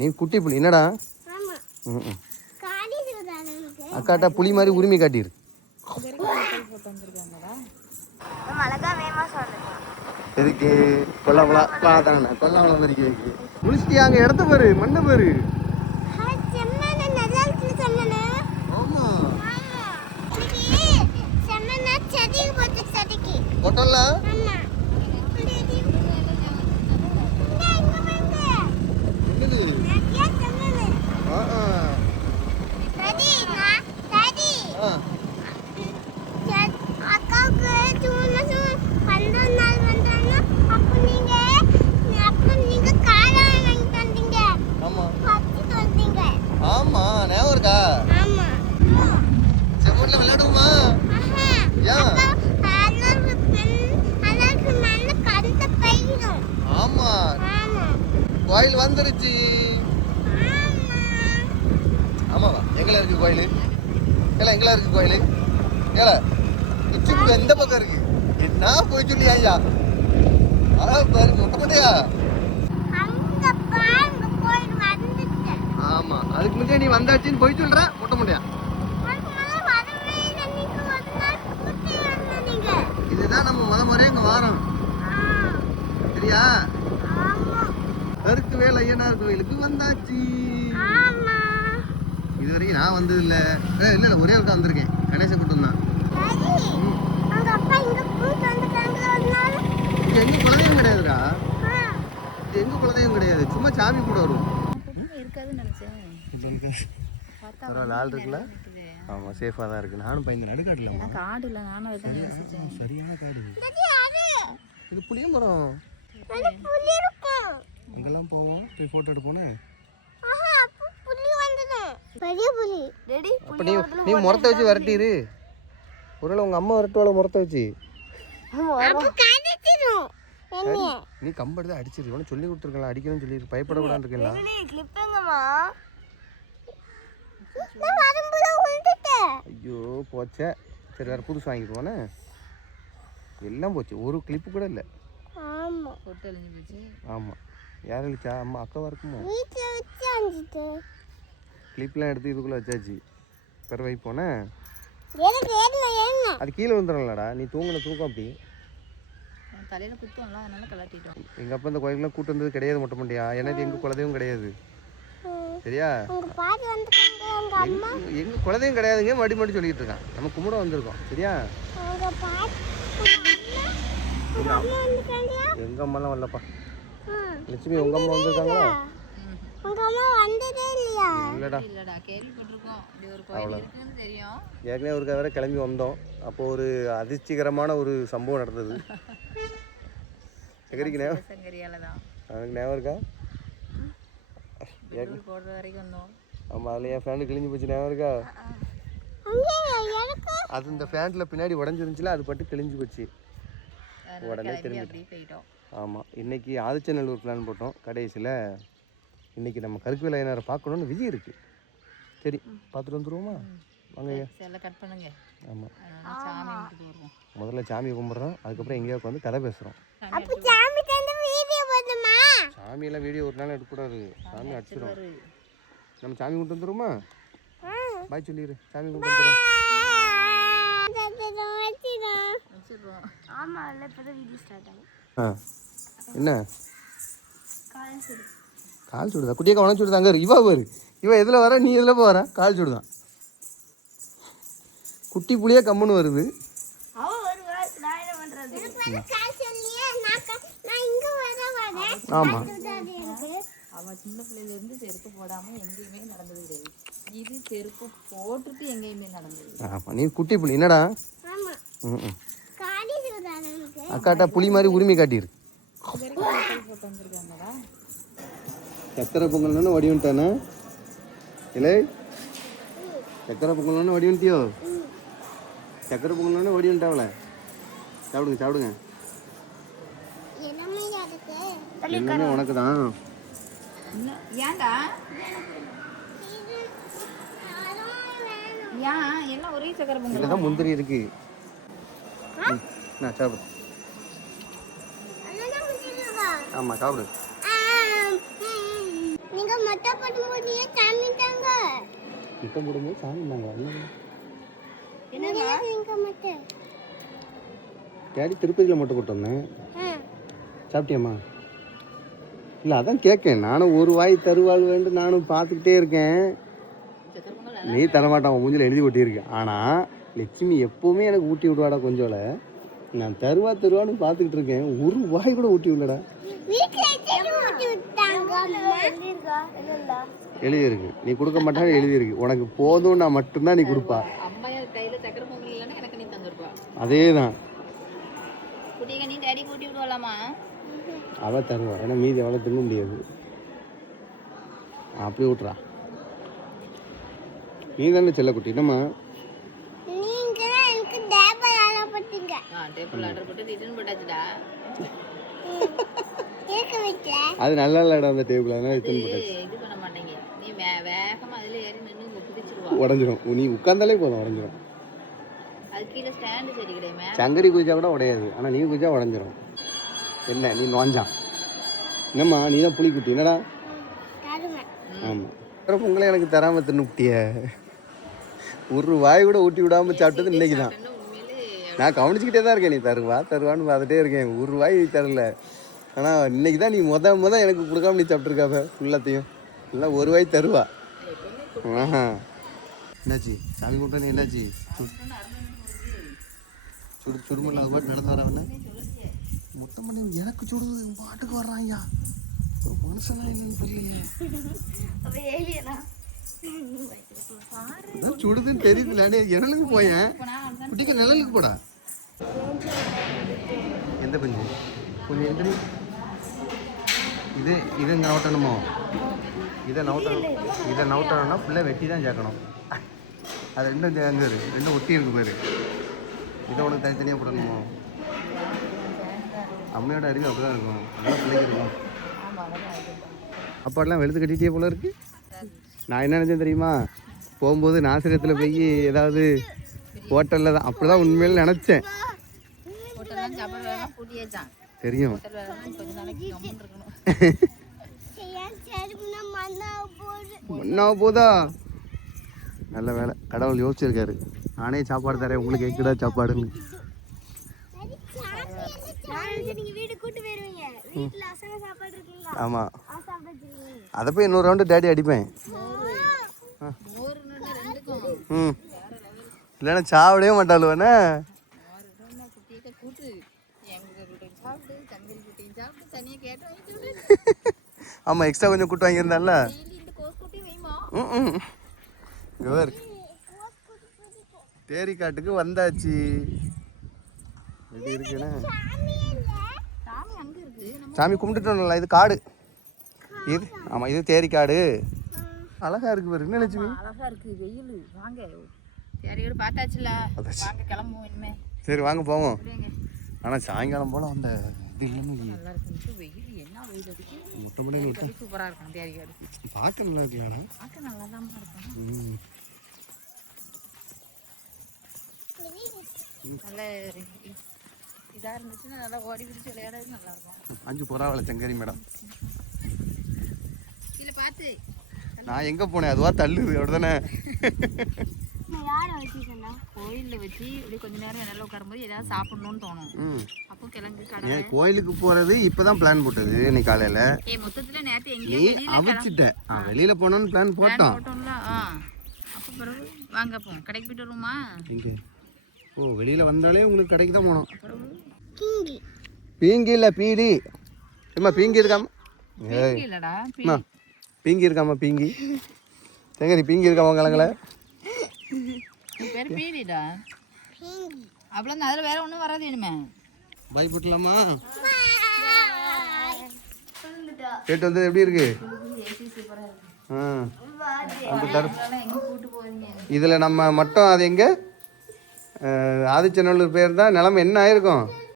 நீ குட்டி புலி என்னடா? அக்காட்டா புலி மாதிரி உரிமை காட்டிரு. எதுக்கு கொல்லவளம் தானே கொல்லவளம் வரைக்கும் இருக்கு. முடிச்சிட்டியா? அங்கே இடத்த பாரு, மண்ணை பாரு. கொட்டல ஆமா ஞாபகம் இருக்கா? செம்மண்ல விளையாடுவோமா? ஆமா கோயில் வந்துருச்சு. ஆமாவா? எங்கள இருக்கு கோயில்? ஏல எங்கள இருக்கு கோயில்? ஏல உச்சிக்கு எந்த பக்கம் இருக்கு? என்ன போய் சொல்லி ஐயா பாரு மொட்டை மொட்டையா. ஆமா அதுக்கு முன்னாடி நீ வந்தாச்சுன்னு போய் சொல்ற மொட்டை மொட்டையா. இதுதான் நம்ம முறையே இங்க வாரோம் சரியா? கருக்கு வேலை ஐயனார் கோயிலுக்கு வந்தாச்சு. இதுவரைக்கும் நான் வந்தது இல்ல. இல்ல ஒரே ஒருக்கா வந்திருக்கேன், கணேசன் கூட்டம் தான். எங்க குலதெய்வம் கிடையாதுடா, எங்க குலதெய்வம் கிடையாது, சும்மா சாமி கூட வரும். ஆள் இருக்குல்ல? ஆமா சேஃபா தான் இருக்கு. நானும் பயந்து நடுக்காட்டுல காடு இல்ல, நானும் சரியான காடு இது. புளிய மரம் அங்கெல்லாம் போவோம், போய் போட்டோ எடுப்போனே. நீ முறத்தை வச்சு விரட்டிரு. ஒருவேளை உங்க அம்மா விரட்டுவாள முறத்தை வச்சு. நீ கம்பெடுத்து அடிச்சிரு. உனக்கு சொல்லி கொடுத்துருக்கலாம் அடிக்கணும்னு சொல்லி பயப்படக்கூடாது இருக்கீங்களா? ஐயோ போச்சே. சரி வேற புதுசு வாங்கிட்டு போனே. எல்லாம் போச்சு, ஒரு கிளிப்பு கூட இல்லை. ஆமா யார் அழிச்சா? அம்மா அக்காவா இருக்குமோ? கிளிப்லாம் எடுத்து இதுக்குள்ள வச்சாச்சு. பிற வை போன அது கீழே விழுந்துடும்லடா. நீ தூங்கின தூக்கம் அப்படி தலையில குத்தும்ல, அதனால கலட்டிட்டோம். எங்க அப்பா இந்த கோயிலுக்குலாம் கூட்டு வந்தது கிடையாது மொட்டை மண்டியா. எனக்கு எங்க குலதெய்வம் கிடையாது சரியா? எங்க குலதெய்வம் கிடையாதுங்க மடி மடி சொல்லிட்டு இருக்கான். நம்ம கும்பிட வந்திருக்கோம் சரியா? எங்க அம்மாலாம் வரலப்பா. லட்சுமி உங்க அம்மா வந்திருக்காங்களா? இல்லடா கேள்விப்பட்டிருக்கோம், இப்படி ஒரு கோயில் இருக்குன்னு தெரியும். ஏற்கனவே ஒரு வேற கிளம்பி வந்தோம். அப்போ ஒரு அதிர்ச்சிகரமான ஒரு சம்பவம் நடந்தது. சங்கரியால தான் எனக்கு ஞாபகம் இருக்கா? போடுற வரைக்கும் வந்தோம். ஆமா அதுல என் ஃபேண்ட் கிழிஞ்சு போச்சு, ஞாபகம் இருக்கா? அது இந்த ஃபேண்ட்ல பின்னாடி உடஞ்சிருந்துச்சுல, அது பட்டு கிழிஞ்சு போச்சு. உடனே திரும்பி போயிட்டோம். ஆமாம் இன்னைக்கு ஆதிச்சநல்லூர் பிளான் போட்டோம். கடைசியில் இன்னைக்கு நம்ம கருக்குவேல் ஐயனாரை பார்க்கணுன்னு விதி இருக்கு. சரி பார்த்துட்டு வந்துருவோமா? வாங்க கட் பண்ணுங்க. ஆமாம் முதல்ல சாமி கும்பிட்றோம், அதுக்கப்புறம் எங்கேயாவது வந்து கதை பேசுகிறோம். சாமியெல்லாம் வீடியோ ஒரு நாள் எடுக்கக்கூடாது, சாமி அடிச்சிடும். நம்ம சாமி கும்பிட்டு வந்துருவோமா? பாய் சொல்லிடு. சாமி கும்பிட்டு வந்துடுறோம். என்ன கால் சுடுதா? குட்டியக்கா உனக்கு சுடுதாங்க. இவா பாரு, இவ எதில் வர, நீ எதில் போற? கால் சுடுதான். குட்டி புளியே கம்முன்னு வருது. ஆமா அவன் சின்ன பிள்ளையில இருந்து செருப்பு போடாம எங்கேயுமே நடந்தது கிடையாது. இது செருப்பு போட்டுட்டு எங்கேயுமே நடந்தது. ஆமா நீ குட்டி புலி என்னடா? அக்காட்டா புலி மாதிரி உரிமை காட்டிரு. சக்கரை பொங்கல்னு வடிவன்ட்டானா? இல்லை சக்கரை பொங்கல்னு வடிவன்ட்டியோ? சக்கரை பொங்கல்னு வடிவன்ட்டாவல. சாப்பிடுங்க சாப்பிடுங்க. எல்லாமே உனக்கு தான். ஏன்டா ஏன் எல்லாம் ஒரே சக்கரை பொங்கல்? இதுதான் முந்திரி இருக்கு. நான் சாப்பிடு. ஆமா சாப்பிடு. மொட்டை போடும்போது சாமி டேடி திருப்பதியில் மொட்டை போட்டு வந்தேன். சாப்பிட்டியாம்மா? இல்லை அதான் கேட்கேன். நானும் ஒரு வாய் தருவாள் வேண்டு நானும் பார்த்துக்கிட்டே இருக்கேன். நீ தரமாட்டான், உன் மூஞ்சில் எழுதி ஒட்டியிருக்கேன். ஆனால் லட்சுமி எப்போவுமே எனக்கு ஊட்டி விடுவாடா கொஞ்சோல. நான் தருவான்னு பார்த்துக்கிட்டு இருக்கேன். ஒரு வாய் கூட ஊட்டி விடலடா. எழுதியிருக்கு. நீ கொடுக்க மாட்டான்னு எழுதியிருக்கு. உனக்கு போதும் நான் மட்டும்தான் நீ கொடுப்பா. அதே தான் அவ தருவா. ஏன்னா மீதி அவளை தின்ன முடியாது. அப்படி விட்டுறா. நீ தானே செல்லக்குட்டி. என்னம்மா அது நல்லா இல்லடா அந்த டேபிள். அதனால ரிட்டர்ன் போட்டாச்சு. உடஞ்சிரும். நீ உட்கார்ந்தாலே போதும் உடஞ்சிரும். சங்கரி குதிச்சா கூட உடையாது. ஆனால் நீ குதிச்சா உடஞ்சிரும். என்ன நீ நோஞ்சான்? என்னம்மா நீ தான் புளிக்குட்டி. என்னடா? ஆமாம். பொங்கலை எனக்கு தராமல் தின்னுட்டிய. ஒரு வாய் கூட ஊட்டி விடாமல் சாப்பிட்டது இன்னைக்கு தான். நான் கவனிச்சுக்கிட்டே தான் இருக்கேன். நீ தருவான்னு பார்த்துட்டே இருக்கேன். ஒரு வாய் தரல. ஆனால் இன்னைக்கு தான் நீ முத எனக்கு கொடுக்காம நீ சாப்பிட்ருக்காப்ப ஃபுல்லாத்தையும். இல்லை ஒரு வாய் தருவா. ஆஹா என்னாச்சு சாமி கூப்பிட்டேன்னு? என்னாச்சு? சுடுமல்ல அது பாட்டு நடந்து வரவன மொத்தம் பண்ணி எனக்கு சுடுது பாட்டுக்கு வர்றான். ஐயா ஒரு மனுஷனா என்னன்னு தெரியலையே. சுடுதுன்னு தெரியுதுல. நிழலுக்கு போயேன். குட்டிக்கு நிழலுக்கு போடா. எந்த பஞ்சு? கொஞ்சம் எந்திரி. இது நவுட்டணுமோ? இதை நவுட்டணும்னா ஃபுல்லாக வெட்டி தான் சேர்க்கணும். அது ரெண்டும் அங்கே ரெண்டும் ஒட்டி இருக்கு பேர். இதை உனக்கு தனித்தனியாக போடணுமோ? அம்மையோட அறிவு அப்படி தான் இருக்கும். நல்லா பிள்ளைங்க இருக்கும். அப்பாடெல்லாம் வெளுத்து கட்டிகிட்டே போல இருக்கு. நான் என்ன நினச்சேன் தெரியுமா? போகும்போது நாசிரியத்தில் போய் ஏதாவது ஹோட்டலில் தான் அப்படி தான் உண்மையில நினச்சேன். தெரியும். மண்ணாவ போதா? நல்ல வேலை, கடவுள் யோசிச்சிருக்காரு. நானே சாப்பாடு தரேன் உங்களுக்கு, எங்கடா சாப்பாடுன்னு. ஆமாம், அதை போய் இன்னொரு ரவுண்டு டேடி அடிப்பேன். ம் இல்லைன்னா சாப்பிடவே மாட்டாளுவானே. ஆமாம், எக்ஸ்ட்ரா கொஞ்சம் கூட்டு வாங்கியிருந்தால. தேரிக்காட்டுக்கு வந்தாச்சு. எப்படி இருக்குன்னு சாமி கும்பிட்டுட்டோம்ல. இது காடு இது. ஆமாம், இது தேரிக்காடு. அழகா இருக்கு பாரு. என்ன லட்சுமி அழகா இருக்கு. வெயில் வாங்க தேரிக்காடு பார்த்தாச்சுல. வாங்க கிளம்புவோம் இனிமே. சரி வாங்க போவோம். ஆனால் சாயங்காலம் போல் அந்த இது இல்லைன்னு நல்லா இருக்கு. வெயில் என்ன வெயில் அடிக்கு. முட்டை முட்டை விட்டு சூப்பராக இருக்கும். தேரிக்காடு பார்க்க நல்லா இருக்குல்லண்ணா. பார்க்க நல்லா தான் இருக்கும். நல்ல இதாக இருந்துச்சுன்னா நல்லா ஓடி பிடிச்சி விளையாடுறது நல்லா இருக்கும். 5 புறாவளை செங்கரி மேடம். இல்லை பார்த்து நான் எங்கே போனேன் அதுவா தள்ளுது அப்படிதானே. கோயிலில் வச்சு இப்படி கொஞ்ச நேரம் நல்லா உட்காரும்போது ஏதாவது சாப்பிடணும்னு தோணும். அப்போ கிழங்கு கடை. கோயிலுக்கு போகிறது இப்போ தான் பிளான் போட்டது இன்னைக்கு காலையில். மொத்தத்தில் நேற்று எங்கேயும் அவிச்சிட்டேன். வெளியில் போனோன்னு பிளான் போட்டோம்ல. அப்போ பிறகு வாங்க போவோம். கடைக்கு போயிட்டு வருவோமா? எங்கே? ஓ, வெளியில் வந்தாலே உங்களுக்கு கடைக்கு தான் போகணும். பீங்கி இல்லை பீடி. ஏம்மா பீங்கி இருக்காம? இல்லைடா பீங்கி இருக்காமா? பீங்கி செங்கரி பீங்கி இருக்காமா கிழங்குல? பேர் பீடிடா. அவ்வளோதான், அதில் வேற ஒன்றும் வராது. இனிமே பாய் போட்டலாமா? கேட்டு வந்தது எப்படி இருக்கு? இதில் நம்ம மட்டும் அது எங்கே ஆதிச்சநல்லூர் பேர் தான். நிலைமை என்ன ஆயிருக்கும்?